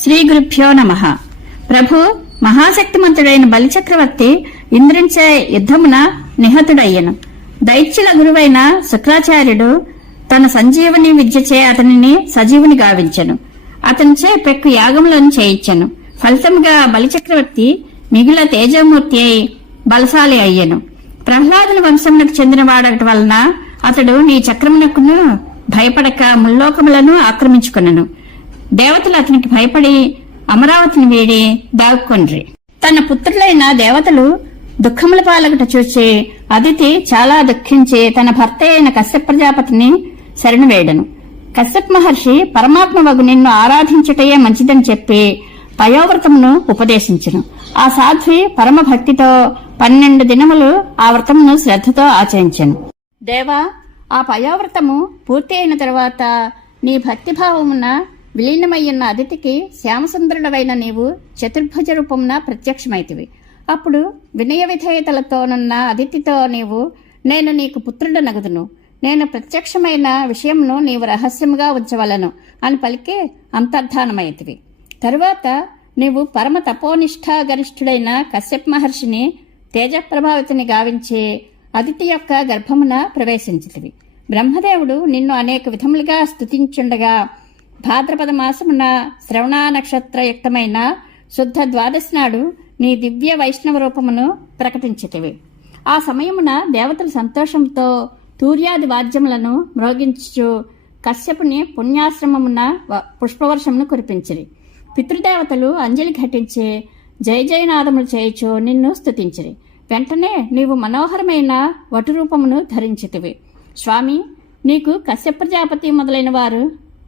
శ్రీ గురుభ్యో నమః. ప్రభు మహాశక్తిమంతుడైన బలిచక్రవర్తి ఇంద్రునిచే యుద్ధమున నిహతుడయ్యను. దైత్యుల గురువైన శుక్రాచార్యుడు తన సంజీవని విద్యచే అతనిని సజీవుని గావించెను. అతనిచే పెక్కు యాగములను చేయించెను. ఫలితముగా బలిచక్రవర్తి మిగుల తేజమూర్తి అయి బలశాలి అయ్యెను. ప్రహ్లాదుని వంశమునకు చెందినవాడట వలన అతడు నీ చక్రమునకును భయపడక ముల్లోకములను ఆక్రమించుకొనెను. దేవతలు అతనికి భయపడి అమరావతిని వీడి దాక్కొండ్రి. తన పుత్రులైన దేవతలు దుఃఖముల పాలగట చూచి అదితి చాలా దుఃఖించి తన భర్త అయిన కశ్యప ప్రజాపతిని శరణు వేడను. కశ్యప మహర్షి పరమాత్మ వగు నిన్ను ఆరాధించుటయే మంచిదని చెప్పి పయోవ్రతమును ఉపదేశించును. ఆ సాధ్వి పరమ భక్తితో 12 దినములు ఆ వ్రతమును శ్రద్ధతో ఆచరించెను. దేవా, ఆ పయోవ్రతము పూర్తి అయిన తరువాత నీ భక్తిభావమున విలీనమయ్యున్న అదితికి శ్యామసుందరుడవైన నీవు చతుర్భుజ రూపమున ప్రత్యక్షమైతివి. అప్పుడు వినయ విధేయతలతోనున్న అదితితో నీవు నేను నీకు పుత్రుడనగుదును, నేను ప్రత్యక్షమైన విషయమును నీవు రహస్యముగా ఉంచవలను అని పలికి అంతర్ధానమైతివి. తరువాత నీవు పరమ తపోనిష్ఠా గరిష్ఠుడైన కశ్యప మహర్షిని తేజప్రభావితిని గావించి అదితి యొక్క గర్భమున ప్రవేశించితివి. బ్రహ్మదేవుడు నిన్ను అనేక విధములుగా స్తుతించుండగా భాద్రపద మాసమున శ్రవణ నక్షత్రయుక్తమైన శుద్ధ ద్వాదశి నాడు నీ దివ్య వైష్ణవ రూపమును ప్రకటించితివి. ఆ సమయమున దేవతలు సంతోషంతో తూర్యాది వాద్యములను మ్రోగించు కశ్యపుని పుణ్యాశ్రమమున పుష్పవర్షమును కురిపించిరి. పితృదేవతలు అంజలి ఘటించి జయ జయనాదములు చేయుచు నిన్ను స్తుతించిరి. వెంటనే నీవు మనోహరమైన వటురూపమును ధరించితివి. స్వామి, నీకు కశ్యప ప్రజాపతి మొదలైన వారు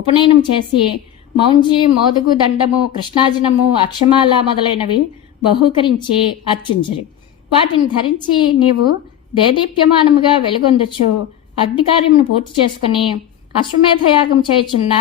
ఉపనయనం చేసి మౌంజి, మోదుగు దండము, కృష్ణాజినము, అక్షమాల మొదలైనవి బహూకరించి అర్చించిరి. వాటిని ధరించి నీవు దేదీప్యమానముగా వెలుగొందొచ్చు అగ్నికార్యమును పూర్తి చేసుకుని అశ్వమేధయాగం చేయుచున్న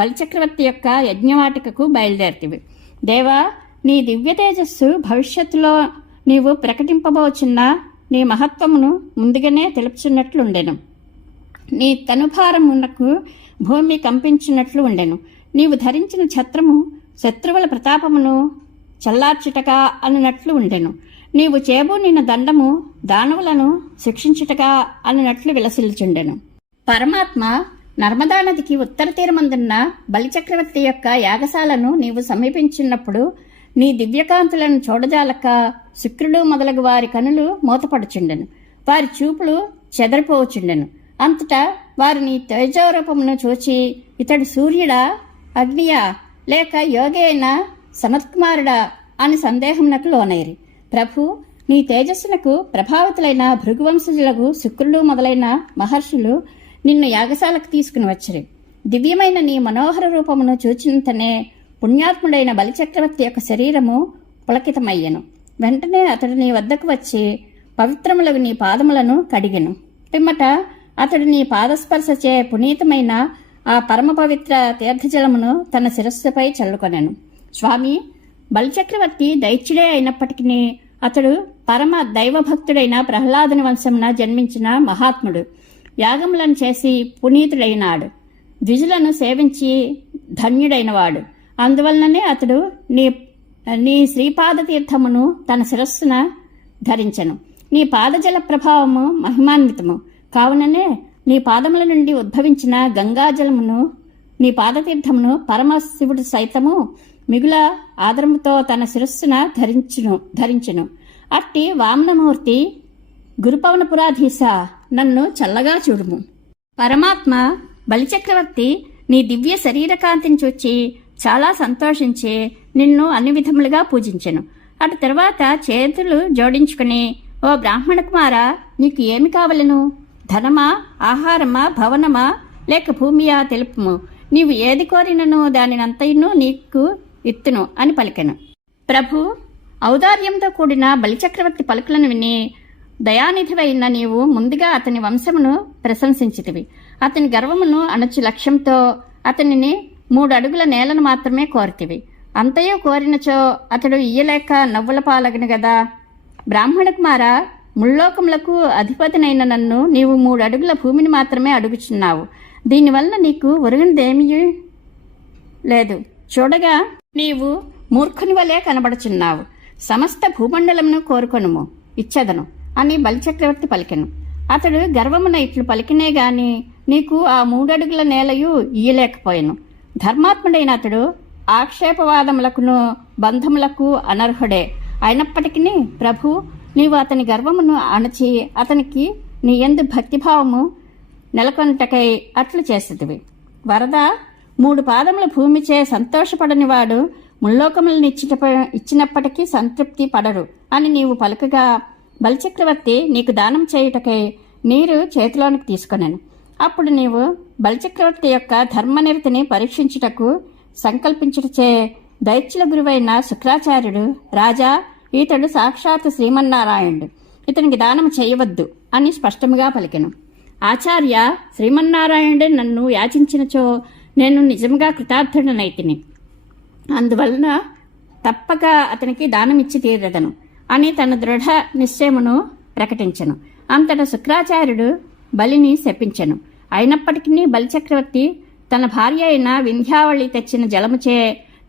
బలిచక్రవర్తి యొక్క యజ్ఞవాటికకు బయలుదేరితివి. దేవా, నీ దివ్య తేజస్సు భవిష్యత్తులో నీవు ప్రకటింపబోచున్న నీ మహత్వమును ముందుగానే తెలుపుచున్నట్లుండెను. నీ తనుభారమునకు భూమి కంపించినట్లు ఉండెను. నీవు ధరించిన ఛత్రము శత్రువుల ప్రతాపమును చల్లార్చుటగా అనునట్లు ఉండెను. నీవు చేబూనిన దండము దానవులను శిక్షించుటగా అనునట్లు విలసిల్చుండెను. పరమాత్మ నర్మదా నదికి ఉత్తర తీరమందున్న బలిచక్రవర్తి యొక్క యాగశాలను నీవు సమీపించినప్పుడు నీ దివ్యకాంతులను చూడజాలక శుక్రుడు మొదలగు వారి కనులు మూతపడుచుండెను. వారి చూపులు చెదరిపోవచుండెను. అంతటా వారు నీ తేజోరూపమును చూచి ఇతడు సూర్యుడా, అగ్నియా, లేక యోగి అయిన సనత్కుమారుడా అని సందేహమునకు లోనైరి. ప్రభు, నీ తేజస్సునకు ప్రభావితులైన భృగువంశజులకు శుక్రుడు మొదలైన మహర్షులు నిన్ను యాగశాలకు తీసుకుని వచ్చిరి. దివ్యమైన నీ మనోహర రూపమును చూచినంతనే పుణ్యాత్ముడైన బలిచక్రవర్తి యొక్క శరీరము పులకితమయ్యను. వెంటనే అతడు నీ వద్దకు వచ్చి పవిత్రములకు నీ పాదములను కడిగెను. పిమ్మట అతడు నీ పాదస్పర్శచే పునీతమైన ఆ పరమ పవిత్ర తీర్థజలమును తన శిరస్సుపై చల్లుకొనెను. స్వామి, బలిచక్రవర్తి దైత్యుడే అయినప్పటికీ అతడు పరమ దైవభక్తుడైన ప్రహ్లాదుని వంశమున జన్మించిన మహాత్ముడు. యాగములను చేసి పునీతుడైనాడు. ద్విజులను సేవించి ధన్యుడైనవాడు. అందువలననే అతడు నీ శ్రీపాద తీర్థమును తన శిరస్సున ధరించెను. నీ పాదజల ప్రభావము మహిమాన్వితము కావుననే నీ పాదముల నుండి ఉద్భవించిన గంగాజలమును నీ పాదతీర్థమును పరమశివుడు సైతము మిగుల ఆదరముతో తన శిరస్సున ధరించును. అట్టి వామనమూర్తి గురుపవనపురాధీశ, నన్ను చల్లగా చూడుము. పరమాత్మ బలిచక్రవర్తి నీ దివ్య శరీరకాంతిని చూచి చాలా సంతోషించి నిన్ను అన్ని విధములుగా పూజించెను. అటు తర్వాత చేతులు జోడించుకుని, ఓ బ్రాహ్మణ కుమారా, నీకు ఏమి కావలను? ధనమా, ఆహారమా, భవనమా, లేక భూమియా తెలుపుము. నీవు ఏది కోరినను దానినంతయును నీకు ఇత్తును అని పలికెను. ప్రభు, ఔదార్యంతో కూడిన బలిచక్రవర్తి పలుకులను విని దయానిధివైన నీవు ముందుగా అతని వంశమును ప్రశంసించితివి. అతని గర్వమును అణచు లక్ష్యంతో అతనిని 3 అడుగుల నేలను మాత్రమే కోరితివి. అంతయో కోరినచో అతడు ఇయ్యలేక నవ్వుల పాలగను గదా. బ్రాహ్మణ కుమారా, ముల్లోకములకు అధిపతినైన నన్ను నీవు 3 అడుగుల భూమిని మాత్రమే అడుగుచున్నావు. దీనివల్ల నీకు ఒరుగునిదేమీ లేదు. చూడగా నీవు మూర్ఖుని వలె కనబడుచున్నావు. సమస్త భూమండలమును కోరుకొనుము, ఇచ్చెదను అని బలిచక్రవర్తి పలికెను. అతడు గర్వమున ఇట్లు పలికినే గాని నీకు ఆ 3 అడుగుల నేలయు ఇయ్యలేకపోయెను. ధర్మాత్ముడైన అతడు ఆక్షేపవాదములకును బంధములకు అనర్హుడే. అయినప్పటికీ ప్రభు, నీవు అతని గర్వమును అణచి అతనికి నీ యందు భక్తిభావము నెలకొనుటకై అట్లు చేసేదివి. వరద 3 పాదముల భూమిచే సంతోషపడని వాడు ముల్లోకములను ఇచ్చినప్పటికీ సంతృప్తి పడరు అని నీవు పలుకగా బలిచక్రవర్తి నీకు దానం చేయుటకై నీరు చేతిలోనికి తీసుకొనెను. అప్పుడు నీవు బలిచక్రవర్తి యొక్క ధర్మనిరతిని పరీక్షించుటకు సంకల్పించుటచే దైత్యుల గురువైన శుక్రాచార్యుడు, రాజా, ఈతడు సాక్షాత్ శ్రీమన్నారాయణుడు, ఇతనికి దానం చేయవద్దు అని స్పష్టముగా పలికెను. ఆచార్య, శ్రీమన్నారాయణుడే నన్ను యాచించినచో నేను నిజంగా కృతార్థుడనైతిని. అందువలన తప్పక అతనికి దానమిచ్చి తీరదను అని తన దృఢ నిశ్చయమును ప్రకటించెను. అంతటా శుక్రాచార్యుడు బలిని శపించెను. అయినప్పటికీ బలిచక్రవర్తి తన భార్య అయిన వింధ్యావళి తెచ్చిన జలముచే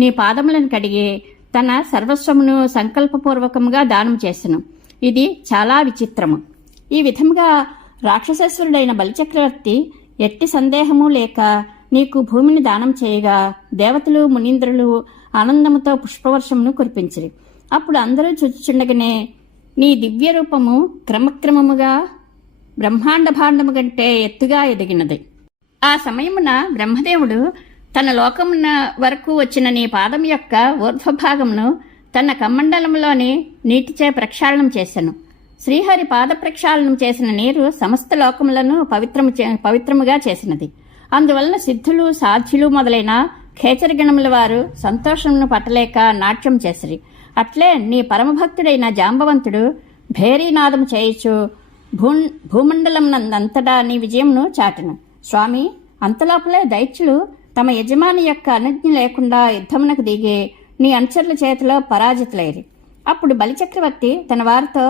నీ పాదములను కడిగి తన సర్వస్వమును సంకల్పపూర్వకముగా దానం చేసెను. ఇది చాలా విచిత్రము. ఈ విధముగా రాక్షసేశ్వరుడైన బలిచక్రవర్తి ఎట్టి సందేహము లేక నీకు భూమిని దానం చేయగా దేవతలు మునీంద్రులు ఆనందముతో పుష్పవర్షమును కురిపించిరి. అప్పుడు అందరూ చూచుచుండగానే నీ దివ్య రూపము క్రమక్రమముగా బ్రహ్మాండ భాండము కంటే ఎత్తుగా ఎదిగినది. ఆ సమయమున బ్రహ్మదేవుడు తన లోకమున వరకు వచ్చిన నీ పాదం యొక్క ఊర్ధ్వభాగమును తన కమండలంలోని నీటిచే ప్రక్షాళనం చేసెను. శ్రీహరి పాద ప్రక్షాళనం చేసిన నీరు సమస్త లోకములను పవిత్రముగా చేసినది. అందువలన సిద్ధులు, సాధ్యులు మొదలైన ఖేచరగణముల వారు సంతోషమును పట్టలేక నాట్యం చేసిరి. అట్లే నీ పరమభక్తుడైన జాంబవంతుడు భేరీనాదము చేయుచు భూమండలం నందంతటా నీ విజయమును చాటెను. స్వామి, అంతలోపలే దైత్యులు తమ యజమాని యొక్క అనుజ్ఞ లేకుండా యుద్ధమునకు దిగి నీ అనుచరుల చేతిలో పరాజితులైరి. అప్పుడు బలిచక్రవర్తి తన వారితో,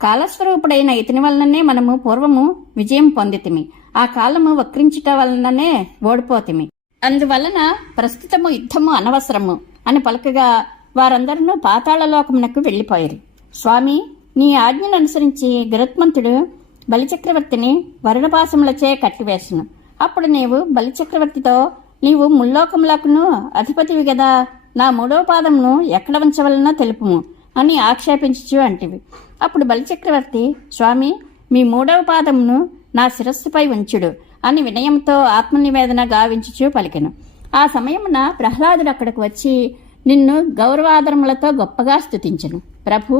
కాలస్వరూపుడైన ఇతని వలననే మనము పూర్వము విజయం పొందితిమి, ఆ కాలము వక్రించుట వలననే ఓడిపోతిమి, అందువలన ప్రస్తుతము యుద్ధము అనవసరము అని పలుకగా వారందరూ పాతాళలోకమునకు వెళ్లిపోయారు. స్వామి, నీ ఆజ్ఞను అనుసరించి గరుత్మంతుడు బలిచక్రవర్తిని వరుణపాశములచే కట్టివేసెను. అప్పుడు నీవు బలిచక్రవర్తితో, నీవు ముల్లోకములకును అధిపతివి గదా, నా 3వ పాదమును ఎక్కడ ఉంచవలనో తెలుపుము అని ఆక్షేపించుచు అంటివి. అప్పుడు బలిచక్రవర్తి, స్వామి, మీ 3వ పాదమును నా శిరస్సుపై ఉంచుడు అని వినయంతో ఆత్మనివేదన గావించుచు పలికెను. ఆ సమయమున ప్రహ్లాదుడు అక్కడికి వచ్చి నిన్ను గౌరవాదరములతో గొప్పగా స్తుతించెను. ప్రభు,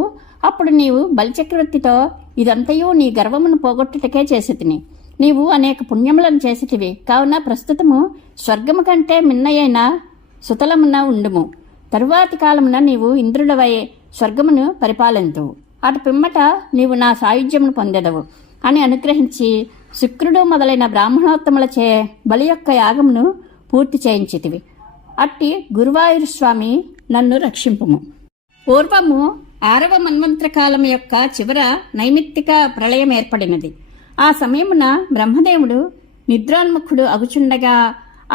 అప్పుడు నీవు బలిచక్రవర్తితో, ఇదంతయు నీ గర్వమును పోగొట్టుటకే చేసితిని. నీవు అనేక పుణ్యములను చేసితివి కావున ప్రస్తుతము స్వర్గము కంటే మిన్నయైన సుతలమున ఉండుము. తరువాతి కాలమున నీవు ఇంద్రుడవై స్వర్గమును పరిపాలింతువు. అటు పిమ్మట నీవు నా సాయుధ్యమును పొందెదవు అని అనుగ్రహించి శుక్రుడు మొదలైన బ్రాహ్మణోత్తములచే బలి యొక్క యాగమును పూర్తి చేయించితివి. అట్టి గురువాయూరు స్వామి, నన్ను రక్షింపుము. పూర్వము 6వ మన్వంతర కాలం యొక్క చివర నైమిత్తిక ప్రళయం ఏర్పడినది. ఆ సమయమున బ్రహ్మదేవుడు నిద్రాన్ముఖుడు అగుచుండగా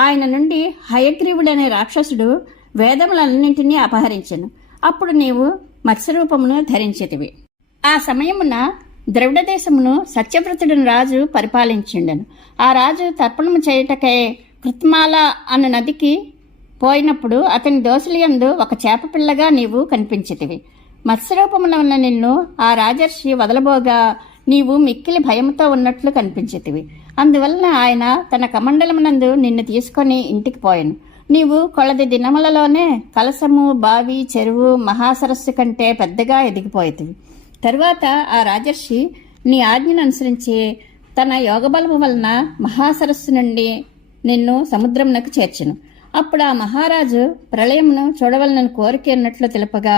ఆయన నుండి హయగ్రీవుడనే రాక్షసుడు వేదములన్నింటినీ అపహరించెను. అప్పుడు నీవు మత్స్యరూపమును ధరించితివి. ఆ సమయమున ద్రవిడ దేశమును సత్యవ్రతుడిని రాజు పరిపాలించిండెను. ఆ రాజు తర్పణము చేయుటకై కృత్మాల అన్న నదికి పోయినప్పుడు అతని దోసిలియందు ఒక చేపపిల్లగా నీవు కనిపించితివి. మత్స్యరూపమున ఉన్న నిన్ను ఆ రాజర్షి వదలబోగా నీవు మిక్కిలి భయముతో ఉన్నట్లు కనిపించితివి. అందువలన ఆయన తన కమండలమునందు నిన్ను తీసుకొని ఇంటికి పోయాను. నీవు కొలది దినములలోనే కలసము, బావి, చెరువు, మహాసరస్సు కంటే పెద్దగా ఎదిగిపోయేతివి. తరువాత ఆ రాజర్షి నీ ఆజ్ఞను అనుసరించి తన యోగబలము వలన మహాసరస్సు నుండి నిన్ను సముద్రమునకు చేర్చెను. అప్పుడు ఆ మహారాజు ప్రళయమును చూడవలనని కోరిక ఉన్నట్లు తెలుపగా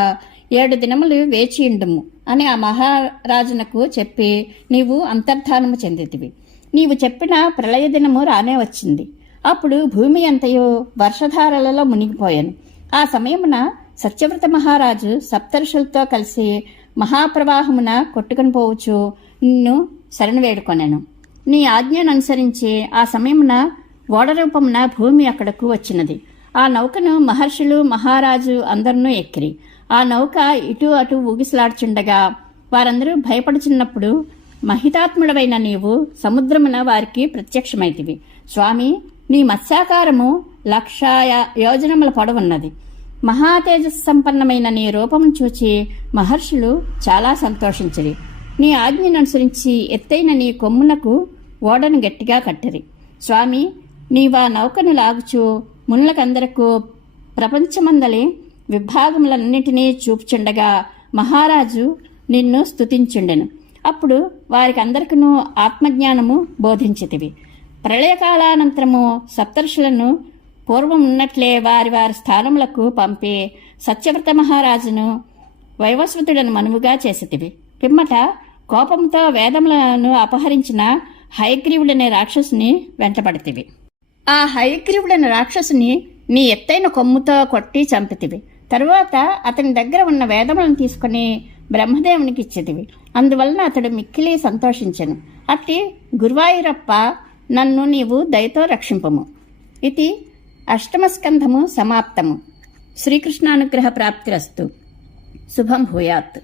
7 దినములు వేచియుండుము అని ఆ మహారాజునకు చెప్పి నీవు అంతర్ధానము చెందితివి. నీవు చెప్పిన ప్రళయ దినము రానే వచ్చింది. అప్పుడు భూమి అంతయు వర్షధారలలో మునిగిపోయాను. ఆ సమయమున సత్యవ్రత మహారాజు సప్తఋషులతో కలిసి మహాప్రవాహమున కొట్టుకుని పోవచ్చు నిన్ను శరణు వేడుకొనెను. నీ ఆజ్ఞను అనుసరించి ఆ సమయమున ఓడ రూపమున భూమి అక్కడకు వచ్చినది. ఆ నౌకను మహర్షులు మహారాజు అందరినూ ఎక్కిరి. ఆ నౌక ఇటు అటు ఊగిసలాడుచుండగా వారందరూ భయపడుచున్నప్పుడు మహితాత్ముడవైన నీవు సముద్రమున వారికి ప్రత్యక్షమైతివి. స్వామి, నీ మత్స్యాకారము 1,00,000 యోజనముల పొడవున్నది. మహాతేజస్సంపన్నమైన నీ రూపమును చూచి మహర్షులు చాలా సంతోషించిరి. నీ ఆజ్ఞను అనుసరించి ఎత్తైన నీ కొమ్మునకు ఓడను గట్టిగా కట్టిరి. స్వామి, నీవా నౌకను లాగుచూ మునులకందరకు ప్రపంచమందలి విభాగములన్నిటినీ చూపుచుండగా మహారాజు నిన్ను స్తుతించుండెను. అప్పుడు వారికి అందరికీ ఆత్మజ్ఞానము బోధించితివి. ప్రళయకాలానంతరము సప్తర్షులను పూర్వం ఉన్నట్లే వారి వారి స్థానములకు పంపి సత్యవ్రత మహారాజును వైవస్వతుడను మనువుగా చేసితివి. పిమ్మట కోపంతో వేదములను అపహరించిన హయగ్రీవుడనే రాక్షసుని వెంటబడితివి. ఆ హయగ్రీవుడనే రాక్షసుని నీ ఎత్తైన కొమ్ముతో కొట్టి చంపితివి. తరువాత అతని దగ్గర ఉన్న వేదములను తీసుకుని బ్రహ్మదేవునికి ఇచ్చితివి. అందువలన అతడు మిక్కిలి సంతోషించెను. అట్టి గురువాయూరప్ప, నన్ను నీవు దయతో రక్షింపము. ఇది అష్టమస్కంధము సమాప్తము. శ్రీకృష్ణానుగ్రహ ప్రాప్తిరస్తు. శుభం భూయాత్.